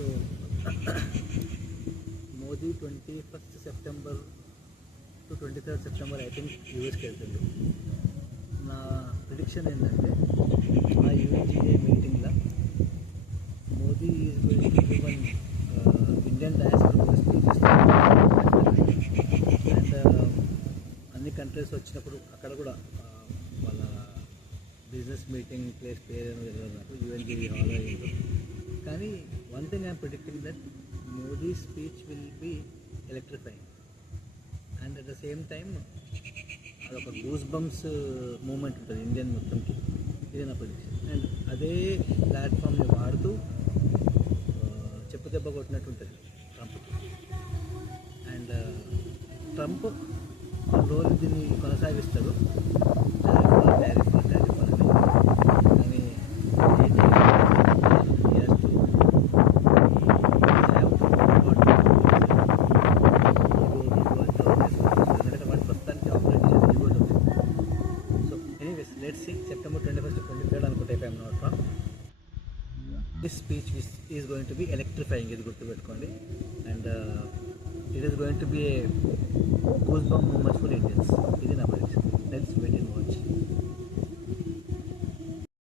సో Modi 21st September to 23rd September I think యూఎస్కి వెళ్తుండు. నా ప్రిడిక్షన్ ఏంటంటే ఆ యూఎన్జిఏ మీటింగ్లో Modi is going to give one Indian diaspora speech and అన్ని కంట్రీస్ వచ్చినప్పుడు అక్కడ కూడా వాళ్ళ బిజినెస్ మీటింగ్ ప్లేస్ పేరు తెలియదు నాకు, యూఎన్జిఏ హాల్ అయ్యింది. కానీ one thing I'm predicting that Modi speech will be electrifying and at the same time అదొక గూస్ బంప్స్ మూమెంట్ ఉంటుంది ఇండియన్ మొత్తంకి. ఇది నా ప్రిడిక్షన్. అండ్ అదే ప్లాట్ఫామ్ని వాడుతూ దెబ్బ కొట్టినట్టు ఉంటుంది ట్రంప్. అండ్ ట్రంప్ రోజు దీన్ని కొనసాగిస్తాడు, టారిఫ్ అని. కానీ let's see September 21st to 23rd అనుకుంటే if I'm not wrong. This speech is going to be electrifying, ఇది గుర్తుపెట్టుకోండి. And it is going to be a goosebump moment for Indians. ఇది నా prediction. Let's wait and watch.